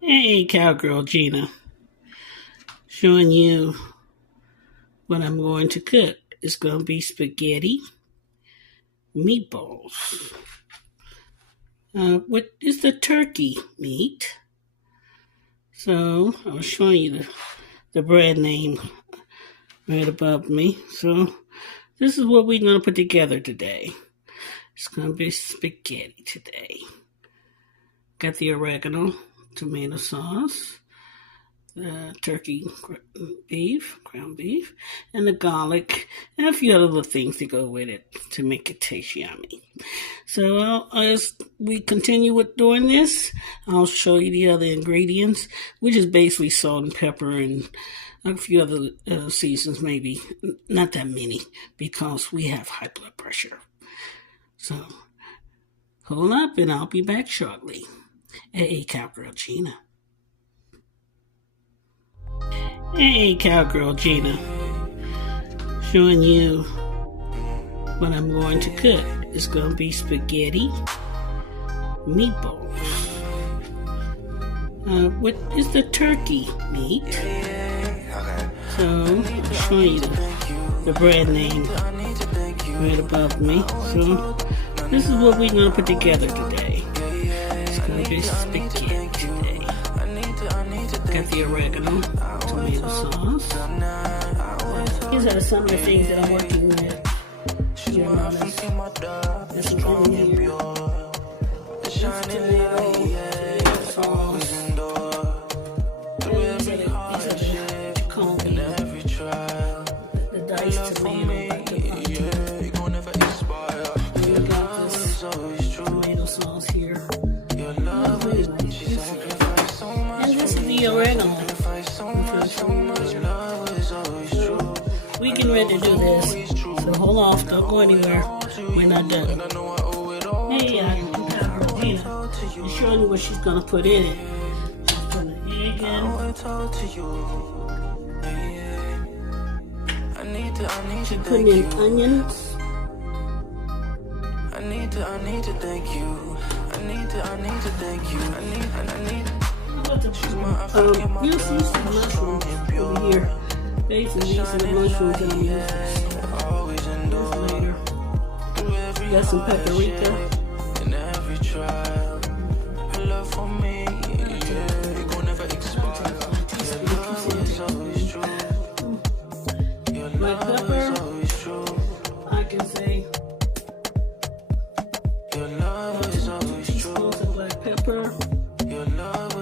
Hey, Cowgirl Gina, showing you what I'm going to cook. It's going to be spaghetti meatballs. What is the turkey meat? So I was showing you the brand name right above me. So this is what we're going to put together today. It's going to be spaghetti today. Got the oregano, tomato sauce, the turkey beef, ground beef, and the garlic, and a few other little things to go with it to make it taste yummy. So as we continue with doing this, I'll show you the other ingredients, which is basically salt and pepper and a few other seasons, maybe not that many, because we have high blood pressure. So hold up, and I'll be back shortly. Hey, Cowgirl Gina. Hey, Cowgirl Gina, showing you what I'm going to cook. It's going to be spaghetti meatballs. What is the turkey meat? So I'm showing you the brand name right above me. So this is what we're going to put together today. It's going to be spaghetti today. Got the oregano, tomato sauce. These are some of the things that I'm working with. There's some onion here. This tomato sauce. These are the cone beef. The diced tomato. We got this tomato sauce here. And this is the oregano. We getting ready to do this, so hold off, don't go anywhere, we're not done. Hey, Gina, I'm showing you what she's going to put in it. She's putting an egg in. She's putting in onions. I need to thank you. You'll see some mushrooms over here. Basically, these are the mushrooms that I'm using. Later. Got some paprika.